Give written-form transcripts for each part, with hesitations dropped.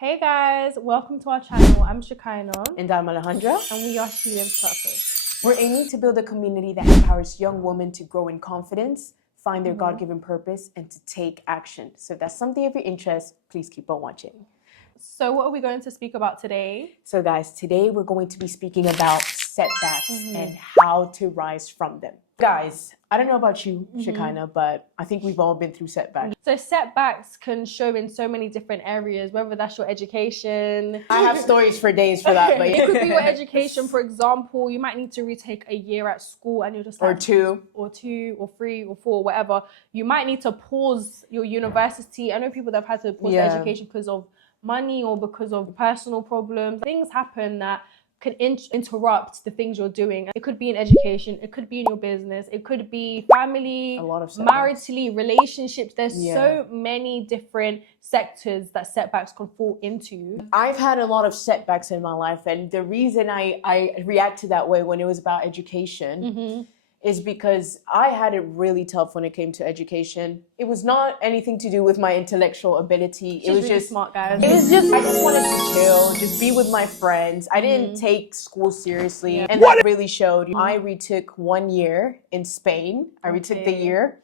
Hey guys, welcome to our channel. I'm Shekinah. And I'm Alejandra. And we are SheLivesPurpose. We're aiming to build a community that empowers young women to grow in confidence, find their God-given purpose, and to take action. So if that's something of your interest, please keep on watching. So what are we going to speak about today? So guys, today we're going to be speaking about setbacks and how to rise from them. Guys, I don't know about you, Shekinah, but I think we've all been through setbacks. So setbacks can show in so many different areas, whether that's your education. I have stories for days for that. But It could be your education. For example, you might need to retake a year at school and you're just like, or two or 3 or 4, whatever. You might need to pause your university. I know people that have had to pause their education because of money or because of personal problems. Things happen that can interrupt the things you're doing. It could be in education, it could be in your business, it could be family, a lot of setbacks. maritally, relationships. There's so many different sectors that setbacks can fall into. I've had a lot of setbacks in my life, and the reason I react to that way when it was about education is because I had it really tough when it came to education. It was not anything to do with my intellectual ability. She's it was really just smart, guys. It was just I just wanted to chill, just be with my friends. I didn't take school seriously, and that really showed. I retook 1 year in Spain. I retook the year.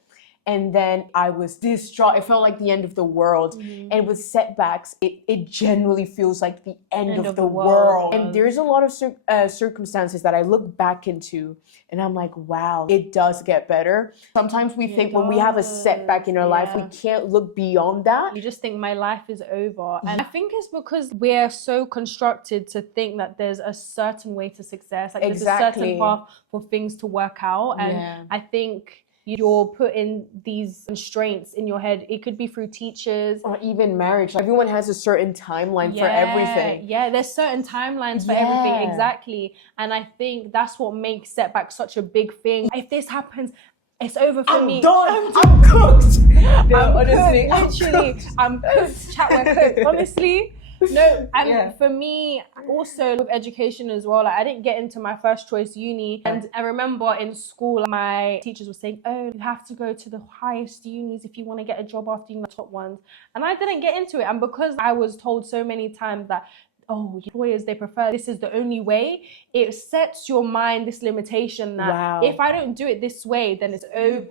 And then I was distraught. It felt like the end of the world. And with setbacks, it generally feels like the end of the world. And there's a lot of circumstances that I look back into and I'm like, wow, it does get better. Sometimes we think when we have a setback in our life, we can't look beyond that. You just think my life is over. And I think it's because we're so constructed to think that there's a certain way to success. Like there's a certain path for things to work out. And I think you're putting these constraints in your head. It could be through teachers. Or even marriage. Like everyone has a certain timeline for everything. Yeah, there's certain timelines for everything, exactly. And I think that's what makes setbacks such a big thing. If this happens, it's over for me. I'm cooked. Honestly, literally, I'm cooked. Chat, we're cooked. Honestly. No, and for me, also with education as well, like I didn't get into my first choice uni. And I remember in school, my teachers were saying, oh, you have to go to the highest unis if you want to get a job after the top ones. And I didn't get into it. And because I was told so many times that, oh, employers, they prefer this is the only way, it sets your mind this limitation that if I don't do it this way, then it's over.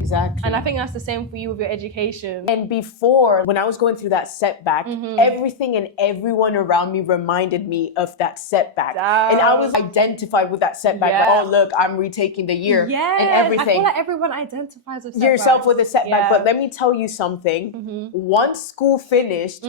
Exactly. And I think that's the same for you with your education. And before, when I was going through that setback, everything and everyone around me reminded me of that setback. And I was identified with that setback. Like, oh, look, I'm retaking the year and everything. I feel like everyone identifies with yourself with a setback. But let me tell you something. Once school finished,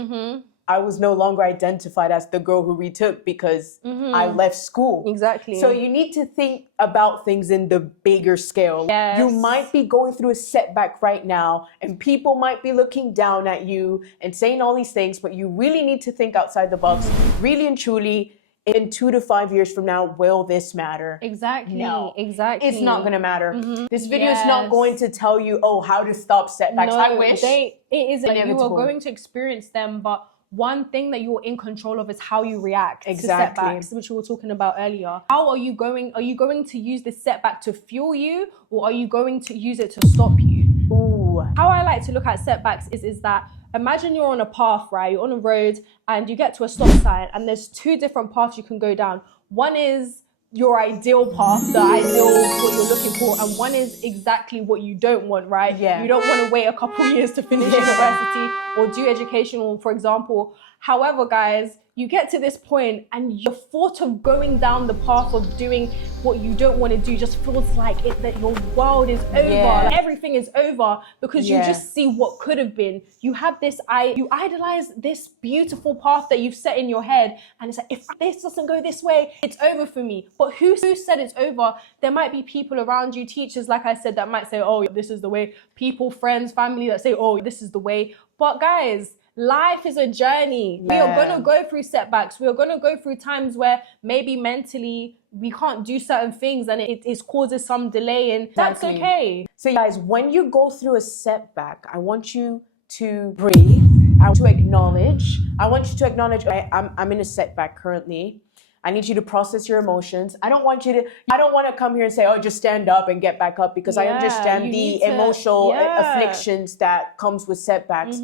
I was no longer identified as the girl who retook because I left school. Exactly. So you need to think about things in the bigger scale. You might be going through a setback right now and people might be looking down at you and saying all these things, but you really need to think outside the box. Really and truly, in 2 to 5 years from now, will this matter? Exactly. No, exactly. it's not going to matter. This video is not going to tell you, oh, how to stop setbacks. No, I wish. It isn't. You are going to experience them, but one thing that you're in control of is how you react to setbacks, which we were talking about earlier. How are you going to use this setback to fuel you, or are you going to use it to stop you? Ooh. How I like to look at setbacks is that imagine you're on a path, right? You're on a road and you get to a stop sign and there's 2 different paths you can go down. One is your ideal path, the ideal what you're looking for, and one is exactly what you don't want, right? You don't want to wait a couple years to finish university or do education, or for example. However, guys, you get to this point and your thought of going down the path of doing what you don't want to do just feels like that your world is over. Like everything is over because you just see what could have been. You have this, you idolize this beautiful path that you've set in your head, and it's like, if this doesn't go this way, it's over for me. But who said it's over? There might be people around you, teachers, like I said, that might say, oh, this is the way. People, friends, family that say, oh, this is the way. But guys, life is a journey. We are going to go through setbacks. We are going to go through times where maybe mentally we can't do certain things and it causes some delay, and that's okay. So guys, when you go through a setback, I want you to breathe. I want you to acknowledge. I'm in a setback currently. I need you to process your emotions. I don't want to come here and say, oh, just stand up and get back up, because I understand the emotional afflictions that comes with setbacks.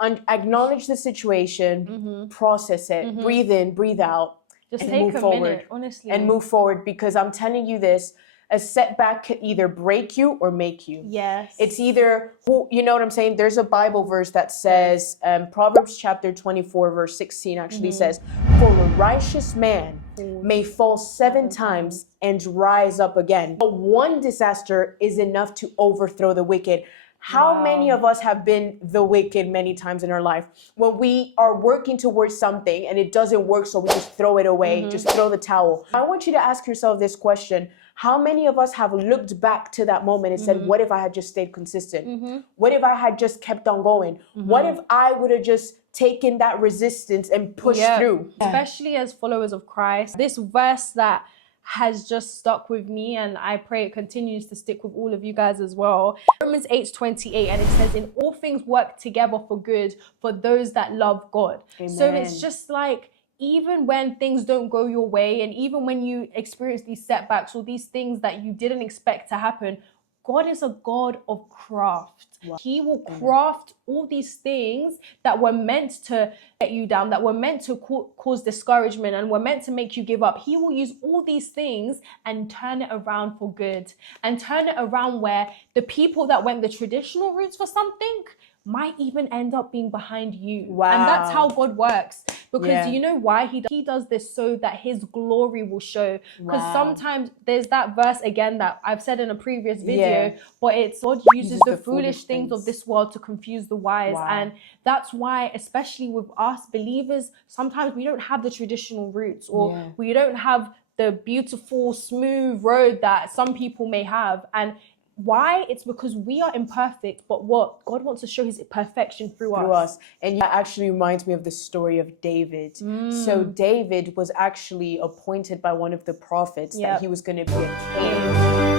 acknowledge the situation, process it, breathe in, breathe out, Just and take move a forward. minute, honestly. And move forward, because I'm telling you this, a setback could either break you or make you. Yes. It's either, you know what I'm saying? There's a Bible verse that says, Proverbs chapter 24, verse 16 actually says, for a righteous man may fall 7 times and rise up again. But one disaster is enough to overthrow the wicked. How many of us have been the wicked many times in our life? When we are working towards something and it doesn't work, so we just throw it away, just throw the towel. I want you to ask yourself this question. How many of us have looked back to that moment and said, what if I had just stayed consistent? What if I had just kept on going? What if I would have just taken that resistance and pushed through? Especially as followers of Christ, this verse that has just stuck with me, and I pray it continues to stick with all of you guys as well. Romans 8:28, and it says, in all things work together for good for those that love God. Amen. So it's just like, even when things don't go your way, and even when you experience these setbacks or these things that you didn't expect to happen, God is a God of craft. Wow. He will craft all these things that were meant to get you down, that were meant to cause discouragement and were meant to make you give up. He will use all these things and turn it around for good, and turn it around where the people that went the traditional routes for something might even end up being behind you. Wow. And that's how God works. Because you know why? He does this so that his glory will show. Because sometimes there's that verse again that I've said in a previous video, but it's God uses the foolish things of this world to confuse the wise. And that's why, especially with us believers, sometimes we don't have the traditional routes, or we don't have the beautiful, smooth road that some people may have. And why? It's because we are imperfect, but what God wants to show his perfection through us. And that actually reminds me of the story of David. So David was actually appointed by one of the prophets that he was going to be a king.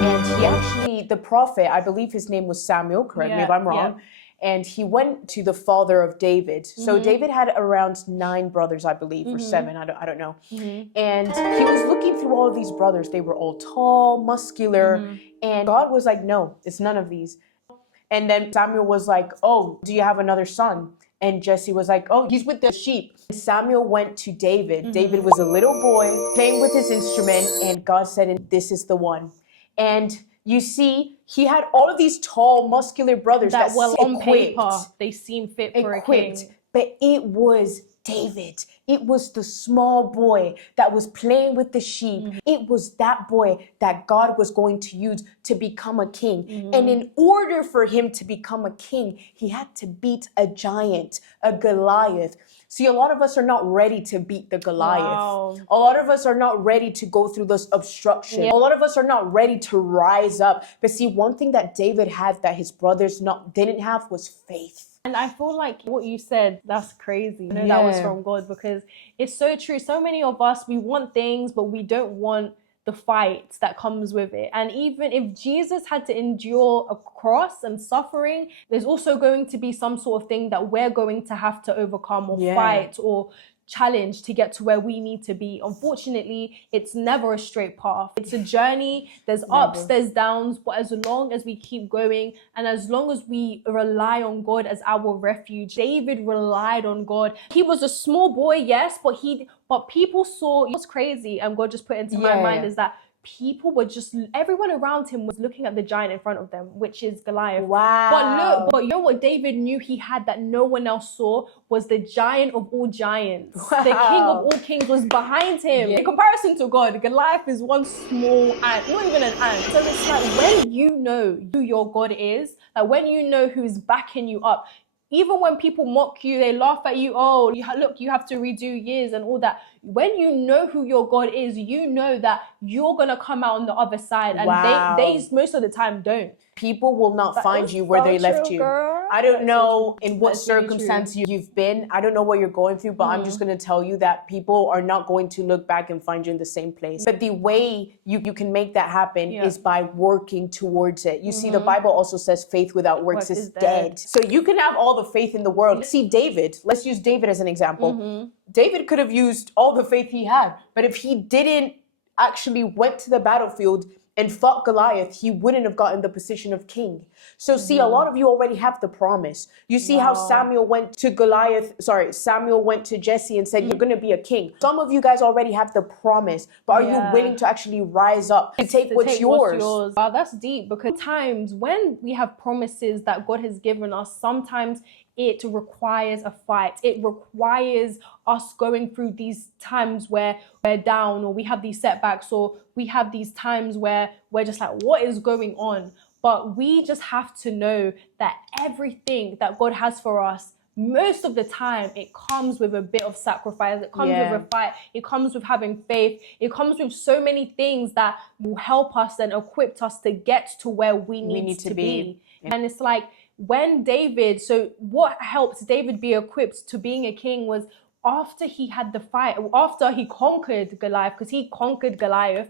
And he actually, the prophet, I believe his name was Samuel, correct me if I'm wrong. And he went to the father of David. So David had around 9 brothers, I believe, or 7, I don't know. And he was looking through all of these brothers. They were all tall, muscular. And God was like, no, it's none of these. And then Samuel was like, oh, do you have another son? And Jesse was like, oh, he's with the sheep. Samuel went to David. David was a little boy playing with his instrument. And God said, this is the one. And you see, he had all of these tall, muscular brothers that well, on paper, they seem fit for a king. But it was David. It was the small boy that was playing with the sheep. It was that boy that God was going to use to become a king. And in order for him to become a king, he had to beat a giant, a Goliath. See, a lot of us are not ready to beat the Goliath. A lot of us are not ready to go through this obstruction. A lot of us are not ready to rise up. But see, one thing that David had that his brothers didn't have was faith. And I feel like what you said, that's crazy. I know that was from God, because it's so true. So many of us, we want things, but we don't want the fight that comes with it. And even if Jesus had to endure a cross and suffering, there's also going to be some sort of thing that we're going to have to overcome or fight or challenge to get to where we need to be. Unfortunately, it's never a straight path. It's a journey. There's ups, there's downs, but as long as we keep going and as long as we rely on God as our refuge. David relied on God. He was a small boy, yes, but people saw, what's crazy, and God just put into my mind is that people were everyone around him was looking at the giant in front of them, which is Goliath. Wow. But you know what David knew he had that no one else saw was the giant of all giants. The king of all kings was behind him. In comparison to God, Goliath is one small ant, not even an ant. So it's like, when you know who your God is, like when you know who's backing you up, even when people mock you, they laugh at you, oh, look, you have to redo years and all that. When you know who your God is, you know that you're going to come out on the other side. And they most of the time don't. People will not find you where they left you. Girl. I don't know in what circumstance you've been. I don't know what you're going through, but I'm just going to tell you that people are not going to look back and find you in the same place. But the way you can make that happen is by working towards it. You see, the Bible also says faith without works is dead. So you can have all the faith in the world. See, David, let's use David as an example. David could have used all the faith he had, but if he didn't actually went to the battlefield and fought Goliath, he wouldn't have gotten the position of king. So see, a lot of you already have the promise. You see how Samuel went to Jesse and said, you're going to be a king. Some of you guys already have the promise, but are you willing to actually rise up and take what's yours? Wow, that's deep, because times when we have promises that God has given us, sometimes it requires a fight. It requires us going through these times where we're down, or we have these setbacks, or we have these times where we're just like, what is going on? But we just have to know that everything that God has for us, most of the time, it comes with a bit of sacrifice. It comes with a fight. It comes with having faith. It comes with so many things that will help us and equip us to get to where we need to be. And it's like, when David, so what helped David be equipped to being a king was after he had the fight, after he conquered Goliath, because he conquered Goliath,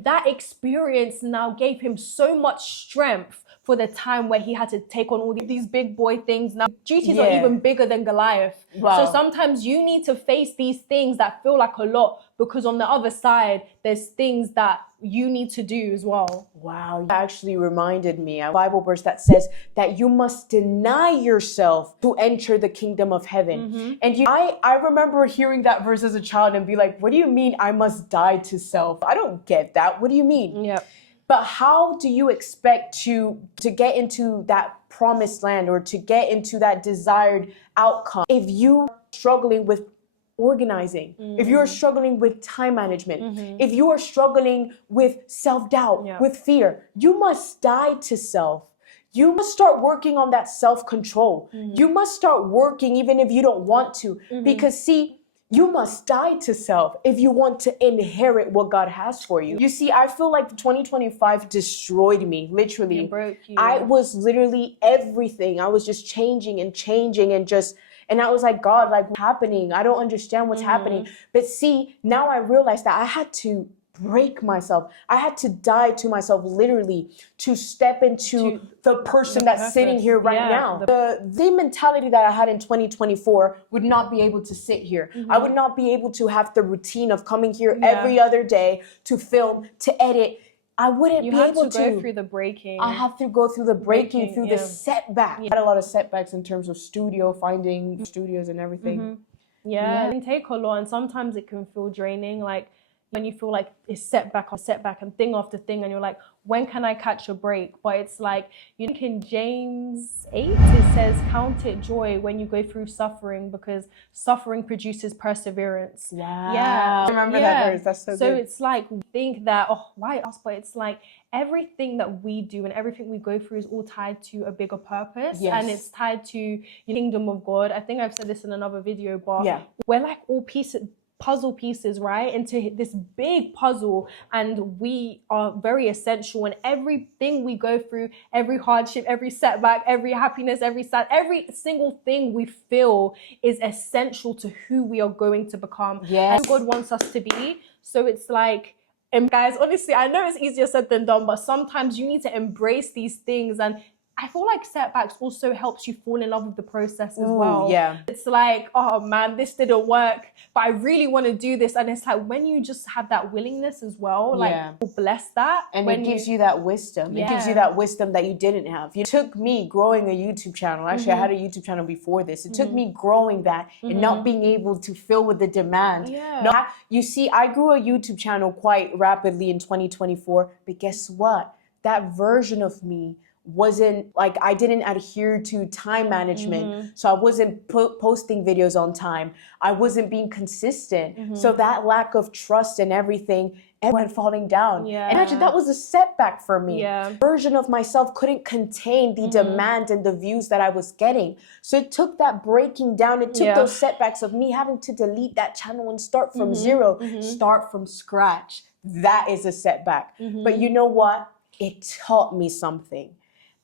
that experience now gave him so much strength for the time where he had to take on all these big boy things. Now, duties are even bigger than Goliath. Wow. So sometimes you need to face these things that feel like a lot, because on the other side, there's things that you need to do as well. Wow, you actually reminded me of a Bible verse that says that you must deny yourself to enter the kingdom of heaven. And I remember hearing that verse as a child and be like, what do you mean I must die to self? I don't get that. What do you mean? Yeah. But how do you expect to get into that promised land, or to get into that desired outcome, if you're struggling with organizing, if you're struggling with time management, if you are struggling with self-doubt, with fear? You must die to self. You must start working on that self-control. You must start working even if you don't want to, because see, you must die to self if you want to inherit what God has for you. You see, I feel like 2025 destroyed me, literally. It broke you. I was literally everything. I was just changing and I was like, God, like, what's happening? I don't understand what's happening. But see, now I realized that I had to break myself. I had to die to myself, literally, to step into the person that's sitting here right now. The mentality that I had in 2024 would not be able to sit here. I would not be able to have the routine of coming here every other day to film, to edit. I wouldn't be able to go through the breaking. I have to go through the breaking, through the setback. I had a lot of setbacks in terms of finding studios and everything. It can take a lot, and sometimes it can feel draining. Like, when you feel like it's setback on setback and thing after thing, and you're like, when can I catch a break? But it's like, you think in James 8, it says, count it joy when you go through suffering, because suffering produces perseverance. Yeah. I remember that verse. That's so good. So it's like, we think that, oh, why us? But it's like, everything that we do and everything we go through is all tied to a bigger purpose. And it's tied to the kingdom of God. I think I've said this in another video, but we're like all puzzle pieces, right, into this big puzzle, and we are very essential. And everything we go through, every hardship, every setback, every happiness, every single thing we feel is essential to who we are going to become, and who God wants us to be. So it's like, and guys, honestly, I know it's easier said than done, but sometimes you need to embrace these things. And I feel like setbacks also helps you fall in love with the process as well. It's like, oh man, this didn't work, but I really want to do this. And it's like, when you just have that willingness as well, like, bless that. And it gives you that wisdom. It gives you that wisdom that you didn't have. It took me growing a YouTube channel. Actually, I had a YouTube channel before this. It took me growing that and not being able to fill with the demand. You see, I grew a YouTube channel quite rapidly in 2024, but guess what? That version of me wasn't like, I didn't adhere to time management. So I wasn't posting videos on time. I wasn't being consistent. So that lack of trust and everything went falling down. And actually, that was a setback for me. Version of myself couldn't contain the demand and the views that I was getting. So it took that breaking down. It took those setbacks of me having to delete that channel and start from zero, start from scratch. That is a setback. But you know what? It taught me something.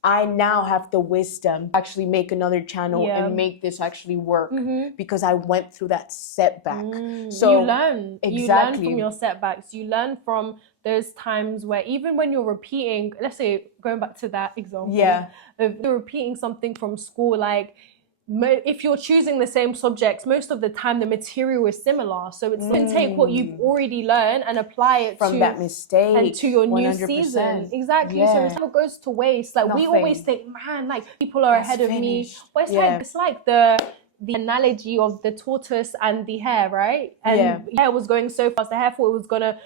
I now have the wisdom to actually make another channel and make this actually work because I went through that setback. So you learn. You learn from your setbacks. You learn from those times where, even when you're repeating, let's say, going back to that example, if you're repeating something from school, like, if you're choosing the same subjects, most of the time the material is similar. So it's like take what you've already learned and apply it from that mistake and to your 100%. new season. Exactly. Yeah. So it never goes to waste. Like we always think, man, like people are ahead of me. But it's like the analogy of the tortoise and the hare, right? And the hare was going so fast, the hare thought it was gonna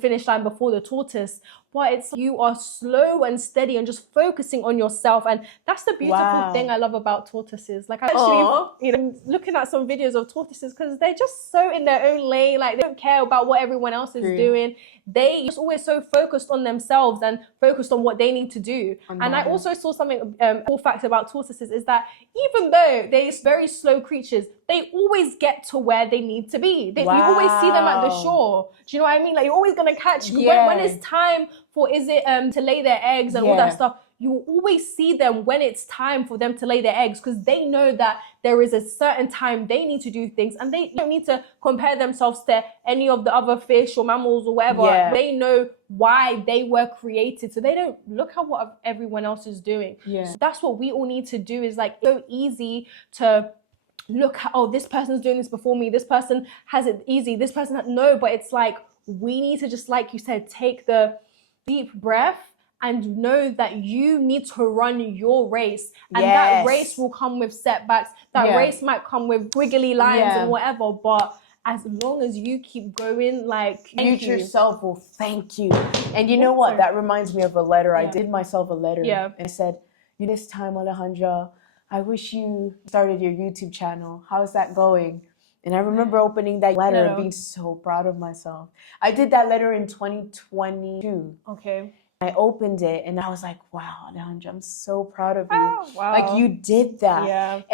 finish line before the tortoise. But it's you are slow and steady and just focusing on yourself, and that's the beautiful thing I love about tortoises. Like actually, looking at some videos of tortoises, because they're just so in their own lane. Like they don't care about what everyone else is doing. They just always so focused on themselves and focused on what they need to do. And I also saw something cool fact about tortoises is that even though they're very slow creatures, they always get to where they need to be. You always see them at the shore. Do you know what I mean? Like you're always gonna catch when it's time for to lay their eggs and all that stuff. You will always see them when it's time for them to lay their eggs, because they know that there is a certain time they need to do things, and they don't need to compare themselves to any of the other fish or mammals or whatever. They know why they were created, so they don't look at what everyone else is doing. So that's what we all need to do. Is like so easy to look at, oh, this person's doing this before me, this person has it easy, this person no, but it's like we need to just, like you said, take the deep breath and know that you need to run your race, and that race will come with setbacks, that race might come with wiggly lines and whatever, but as long as you keep going, like future self will thank you. And you know what, that reminds me of a letter. I did myself a letter and I said, this time, Alejandra, I wish you started your YouTube channel. How's that going? And I remember opening that letter and being so proud of myself. I did that letter in 2022. Okay. I opened it and I was like, wow, Alejandra, I'm so proud of you. Like you did that.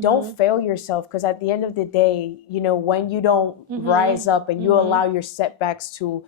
Don't fail yourself, because at the end of the day, you know, when you don't rise up and you allow your setbacks to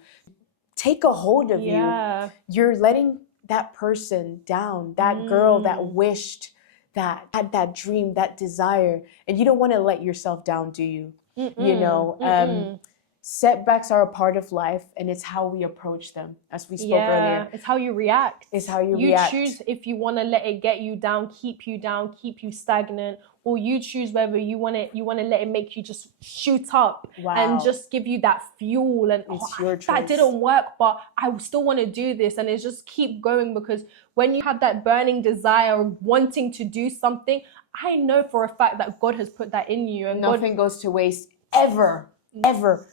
take a hold of you, you're letting that person down, that girl that wished, that had that dream, that desire, and you don't want to let yourself down, do you? You know, setbacks are a part of life, and it's how we approach them, as we spoke earlier. It's how you react. It's how you react. You choose if you want to let it get you down, keep you stagnant, or you choose whether you want to let it make you just shoot up and just give you that fuel. And it's your choice. That didn't work, but I still want to do this, and it's just keep going, because when you have that burning desire of wanting to do something, I know for a fact that God has put that in you, and nothing goes to waste ever.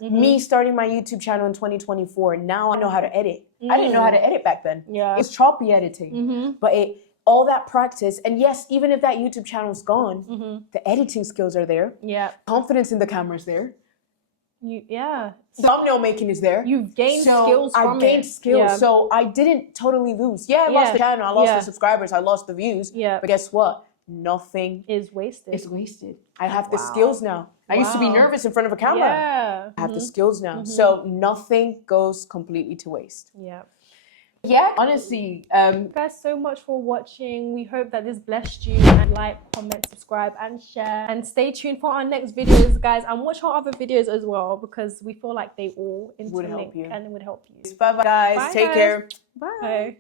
Me starting my YouTube channel in 2024, now I know how to edit. I didn't know how to edit back then. It was choppy editing. But all that practice, and yes, even if that YouTube channel is gone, the editing skills are there. Confidence in the camera is there. Thumbnail making is there. You've gained skills from it. I gained skills. So I didn't totally lose. I lost the channel, I lost the subscribers, I lost the views. But guess what? Nothing is wasted. It's wasted. I have the skills now. I used to be nervous in front of a camera. I have the skills now. So nothing goes completely to waste. Honestly. Thank you guys so much for watching. We hope that this blessed you. And like, comment, subscribe, and share. And stay tuned for our next videos, guys. And watch our other videos as well, because we feel like they all interlink and would help you. Bye, guys. Take care. Bye.